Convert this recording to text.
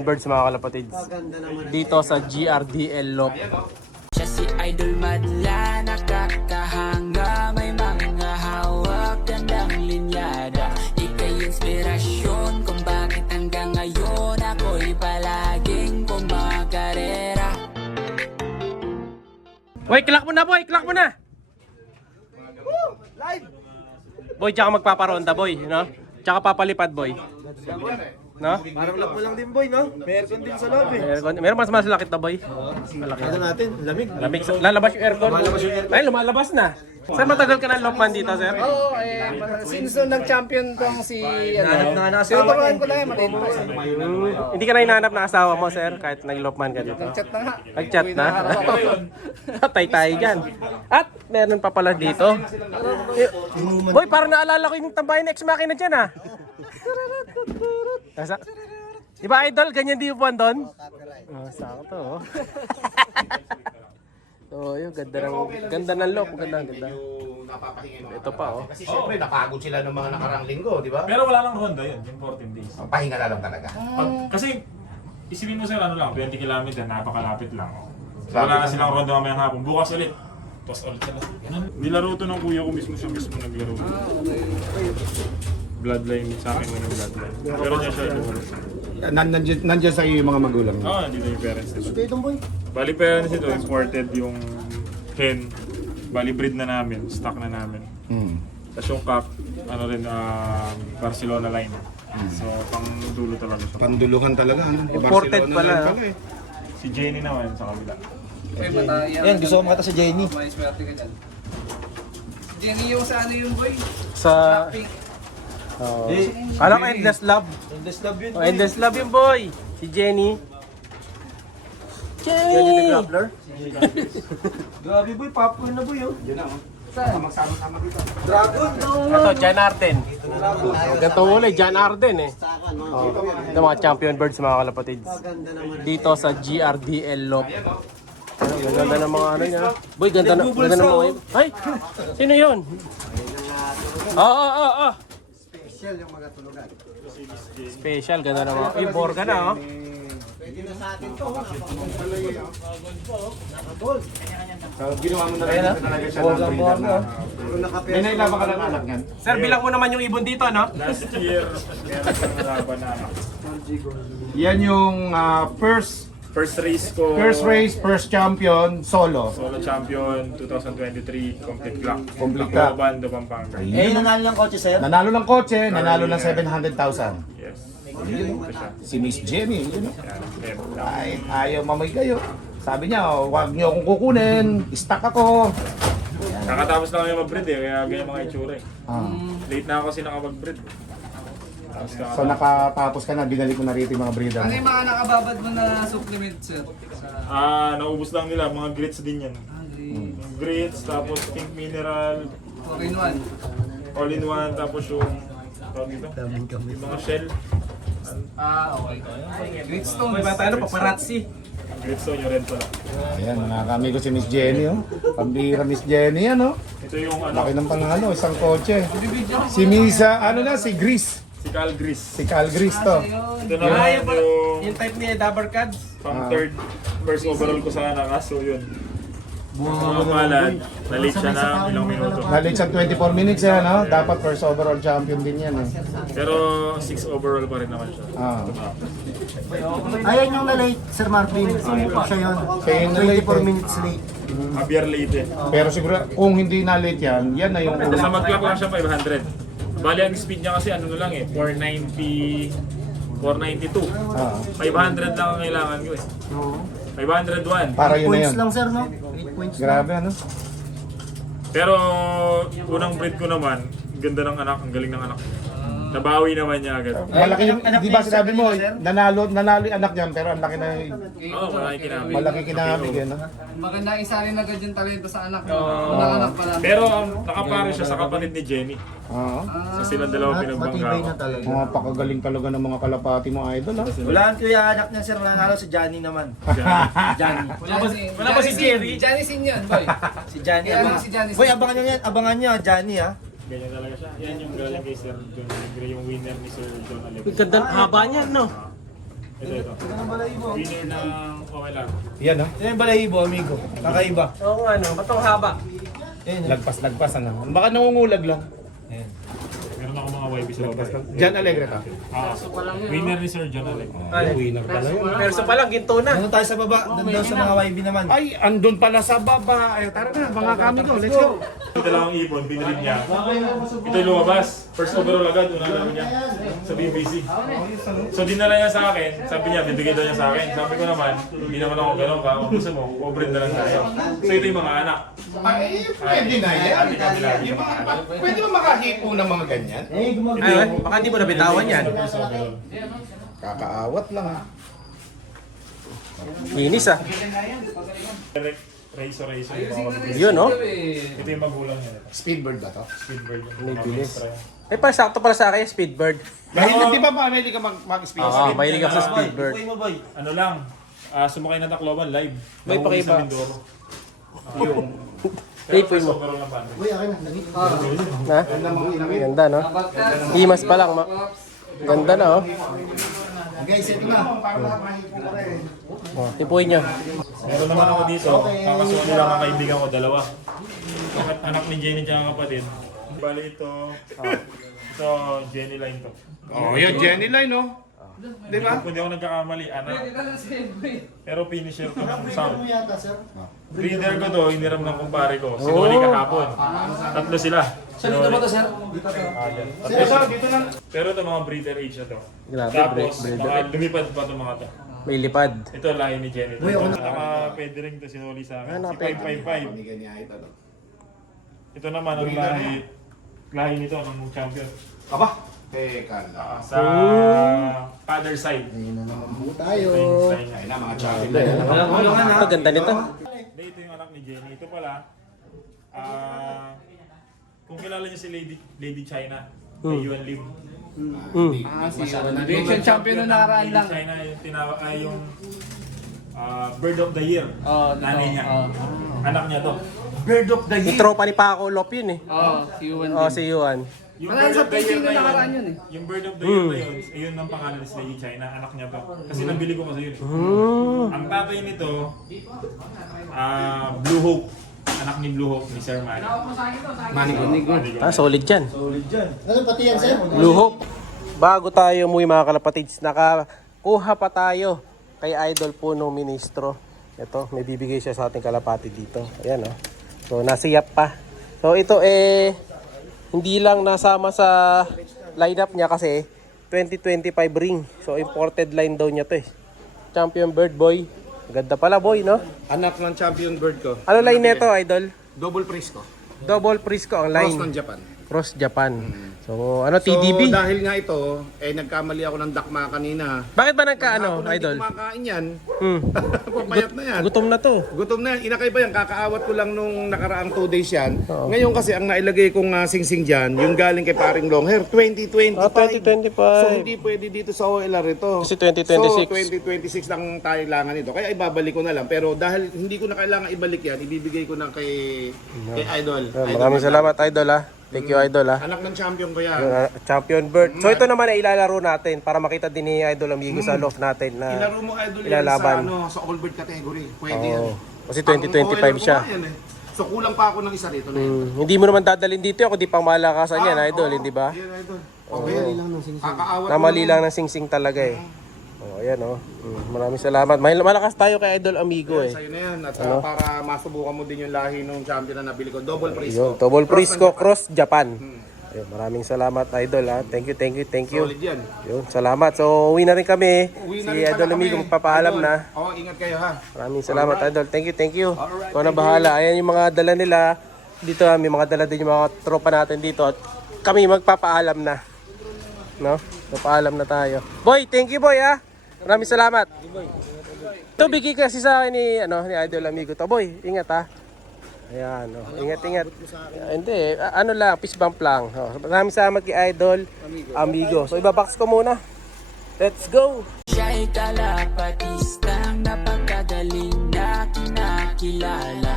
Birds mga kalapatids dito sa GRDL Loop. Siya si Idol Madla, nakakahanga, may mga hawak, gandang linyada. Ika'y inspirasyon kung bakit hanggang ngayon ako'y palaging kumakarera. Boy, clock mo na boy, clock mo na! Live! Boy, tsaka magpaparonda boy, no? Tsaka papalipad boy. No? Parang lang mo lang din boy, no? May aircon din sa loob eh. Meron mas malaki na boy. Ano natin? Lamig. Lamig. Lalabas yung aircon. Ay, lumalabas na. Sir, matagal ka ng loopman dito, sir? Oo, since nag-champion tong si Nahanap na nga asawa tinuturuan niya. ko lang yan, maliit pa siya. Hindi ka na hinahanap ng asawa mo, sir, kahit nag-loopman ka dito. Nag-chat na nga. Nag-chat na? Uwi harap ako. Patay tayo dyan. At meron pa pala dito. Boy, parang naalala ko yung tambahin ng ex-machina dyan, ah. Di ba, idol? Ganyan di upuan doon? Oh, sakto, oh. So, yun, ganda ng loop. Ganda. Ito pa, oh. Kasi syempre napagod sila ng mga nakarang linggo, di ba? Pero wala lang ronda yun, yung 14 days. Ang pahinga na lang talaga. Kasi isipin mo sir, ano lang, 20 kilometer, napakalapit lang. So, wala na silang ronda mamayang hapon. Bukas ulit. Tapos ulit sila. Ganun. Nilaro to ng kuya ko mismo, siya mismo naglaro. Bloodline, sa akin mo ng bloodline. Pero niya siya lumaro. Nandiyan sa iyo yung mga magulang mo. Oo, nandito yung parents nito. Bali parents ito, imported yung hen. Bali breed na namin, stock na namin. Tapos yung cock, ano rin, Barcelona line. So, pang dulo talaga siya. Panduluhan talaga. Ano? Imported Barcelona pala, lang eh. Si Jenny naman sa kabila. Yan, gusto ko makita si Jenny. May swerte ka dyan. Jenny yung sa ano yun boy? Sa... Pink. Oh. Kala ko Endless Love. Endless love yun. Oh, Endless Love yung boy. Si Jenny. Jenny the Jenny! Grappler. Grabe boy, popcorn na boy oh. Yun na, oh. Saan? Magsama-sama dito. Dragon. Ito, John Arden. Ganito muli, John Arden eh. Oh. Ito mga champion birds mga kalapatids. Dito sa GRDL Loop. Ang ganda ng mga ano niya. Boy, ganda ng mga... Ay! Sino yun? Oo. Special, ganda ng mga... Uy, Borga na oh. So, ginawa mo na rin ito talaga siya ng breeder na. May nailaba ka ng anak niyan. Sir, bilang mo naman yung ibon dito, no? Last year, meron siyang harapan na Yan yung first race ko. first race, first champion, solo. Solo champion 2023, complete clock. Complete clock. Bando, Pampanga. Eh, nanalo ng kotse sir. Nanalo ng kotse, nanalo ng 700,000. Yes. Ito Yun, siya. si Miss Jenny, yun. Yan. Ay, ayaw mamay kayo. Sabi niya, oh, huwag niyo akong kukunin, stock ako. Nakatapos lang yung mag-breed eh, kaya ganyan mga itsura eh. Ah. Late na ako kasi nakapag-breed. Tapos So nakatapos ka na, binalik mo na rito yung mga breeder Ano mo. yung mga nakababad mo na supplement sir? naubos lang nila, mga grits din yan. Yung grits, tapos pink mineral, 4-in-1. all-in-one, tapos yung, tawag dito, yung mga shell. Okay. Gritstone. May bata ano, paparazzi. Gritstone yung rento lang. Ayan, nakakami ko si Miss Jenny, oh. Pambira Miss Jenny, yan, oh. Ito yung ano, Laki ng pangano, isang kotse. Si Misa, ano na, si Gris. si Cal Gris. Si Cal Gris to. Ito naman yung Yung type ni Dabber Cards. pang third, first overall ko sana, kaso yun. Mga palad, na-late siya ng ilang minuto. Nalit siyang 24 minutes yan, no? Dapat first overall champion din yan, eh. Pero 6 overall pa rin naman siya. Ah. Ayan yung na-late, Sir Marvin. Siya yun. Siya yung na-late, 24 eh. minutes late. Javier late eh. Pero siguro, kung hindi na-late yan, yan na yung Sa unang. mag-clock lang siya 500. Bali ang speed niya kasi ano na lang eh, 492. Ah, 500 lang ang kailangan ko eh. 501. para yun na Points yun. lang, Sir, no? 8 points lang. Grabe, ano? Pero unang breed ko naman, ganda ng anak, ang galing ng anak. Nabawi naman niya agad. Malaki yung, di ba sinabi mo, nanalo yung anak niyan, pero ang laki na, Oo, malaki kinamit. malaki kinamig, ano? Maganda isa rin agad yung talento sa anak mo. Unang anak pa lang. Pero nakapare siya sa kapatid ni Jenny. Oo. Sa silang dalawa At pinagbangga matibay na ko. talaga. Napakagaling talaga ng mga kalapati mo, idol, ha? Walaan ko yung anak niya sir, nanalo si Johnny naman. Johnny. Wala ba si Jerry? Johnny Sin yun, boy. Si Johnny. Kaya lang si Johnny Boy, Sin. abangan nyo yan. Abangan nyo, Johnny ha. Ganyan talaga siya. Yan yung galing kay Sir John Alegre, yung winner ni Sir John Alegre. Ganda, haba niyan, no? Ito. Winner ng okay lang. Yan ha. Yan yung balahibo, amigo. Kakaiba. Oo nga, ba't ang haba? Lagpas na. Baka nangungulag lang. Meron ako mga YB sa labas. John Alegre ka. Winner ni Sir John Alec. Winner pala yun. Perso pa lang, ginto na. Ano tayo sa baba? Doon daw sa mga YB naman. Ay, andun pala sa baba. Ay, tara na, mga kamigo. Let's go. Ito lang ang ibon, binrib niya. Ito yung lumabas. First overall agad, una lang niya. Sa BBC. So dinala niya sa akin, sabi niya, bibigay daw niya sa akin. Sabi ko naman, hindi naman ako gano'n ka. Kung gusto mo, overbreed na lang tayo. So ito yung mga anak. Ay, pwede na yan. Ate Camila, yung mga anak. Pwede ba makahipo ng mga ganyan? Ay, baka di mo nabitawan yan. First overall. Kakaawat lang ha. Linis ah. Direct razor yung mga Yun, no? Ito yung magulang niya. Speedbird ba to? Speedbird. Bilis. Eh, pa sakto pala sa akin, Speedbird. Dahil di ba mahilig ka mag-speed? Oo, mahilig ako sa Speedbird. Uy mo, boy. Ano lang, sumakay na Tacloban live. May Nahuwi pakiba. sa Mindoro. Yung Hey, first mo. overall lang pa. Uy, akin na. Ha? Ganda, no? Himas pa lang. Ganda na, oh. Guys, ito na. Oh, tipuin nyo. Meron naman ako dito, kakasunin lang ang kaibigan ko, dalawa. Anak ni Jenny tsaka kapatid. Bali ito, ito Jenny line to. Oh, yun, Jenny Line, no? Di ba? Kung di ako nagkakamali, anak. Pero finisher ko ng sound. Ano yata, sir? Breeder ko to, hiniram ng kumpare ko. Sinuli kahapon. Tatlo sila. Saan dito ba to, sir? Dito lang. Pero ito mga breeder age na to. Grabe, Tapos, breeder. mga lumipad pa itong mga to. May lipad. Ito lahi ni Jenny. Naka-pwede rin ito sinuli sa akin. Si 555. Ito naman ang lahi nito ng champion. Aba, teka lang. Sa father side. Ayun na naman po tayo. Ay na, mga champion. Ito, ganda nito. Hindi, ito yung anak ni Jenny. Ito pala, kung kilala niyo si Lady China, kay Yuan Lim. Reaction champion na nakaraan Lady lang. China yung yung Bird of the Year. Nanay niya. Anak niya to. Bird of the Yung tropa ni Paco Lop yun, eh. Si Yuan. Oh, si Yuan. Yung Wala Bird sa of the Year pitching na na nakaraan yun yun, eh. yung Bird of the Year na yun, ayun ang pangalan ni Lady China, anak niya to. Kasi nabili ko kasi yun. Ang tatay nito, Blue Hope. Anak ni Blue Hope, ni Sir Manny. Ah, solid dyan. Ano pati yan, sir? Blue Hope. Bago tayo umuwi mga kalapatids, nakakuha pa tayo kay Idol Puno Ministro. Ito, may bibigay siya sa ating kalapati dito. Ayan, oh. So, nasiyap pa. So, ito hindi lang nasama sa lineup niya kasi 2025 ring. So, imported line daw niya to eh. Champion Bird Boy. Ganda pala boy, no? Anak ng champion bird ko. Ano line nito, Idol? Double price ko. Double Prisco ang Cross line. ng Japan. Cross Japan. So, ano, So, TDB? dahil nga ito, nagkamali ako ng dakma kanina. Bakit ba nagka-ano, Ako Idol? Hindi kumakain yan. Hmm. Papayat na yan. Gutom na to. Gutom na yan. Inakay pa yan. Kakaawat ko lang nung nakaraang 2 days yan. Oo. Ngayon kasi ang nailagay kong sing-sing dyan, yung galing kay paring long hair, 2025. Ah, 2025. So hindi pwede dito sa OLR ito. Kasi 2026. So 2026 lang kailangan ito. Kaya ibabalik ko na lang. Pero dahil hindi ko na kailangan ibalik yan, ibibigay ko na kay Idol. Maraming salamat, Idol, ha. Thank you, Idol, ha. Anak ng champion ko yan. Champion Bird. So, ito naman ay ilalaro natin para makita din ni Idol Amigo sa loft natin na Ilaro mo Idol yan ilalaban. sa all bird category. Pwede yan. Oo. Kasi 2025 siya. Ang OLR ko nga yan, So kulang pa ako ng isa rito na yan. Hindi mo naman dadalhin dito ako di pang malakasan yan, Idol, oo. hindi ba? Yan, Idol. Okay. Kakaawat Namali lang ng sing-sing talaga eh. Oh, ayan oh. Maraming salamat. Malakas tayo kay Idol Amigo eh. Sa'yo na yan. At para masubukan mo din yung lahi ng champion na nabili ko. Double price Yun, ko. Double Prisco ng Japan. Cross Japan. Ayun, maraming salamat, Idol, ha. Thank you. Solid yan. Yun, salamat. So, uwi na rin kami. Uwi Si na rin pala Idol Amigo kami. magpapaalam Idol. na. Oo, ingat kayo ha. Maraming salamat, Idol. Thank you. Alright, Ikaw na thank bahala. Ayan yung mga dala nila. Dito, may mga dala din yung mga tropa natin dito. At kami magpapaalam na. No? Papaalam na tayo. Boy, thank you, boy, ha. Maraming salamat. Ito, bigay kasi sa akin ni Idol Amigo to. Boy, ingat, ha. Ayan, oh. Ingat. Hindi, ano lang, fist bump lang. Oh, maraming salamat kay Idol Amigo. So, ibabox ko muna. Let's go! Siya'y kalapatistang napakagaling na kinakilala.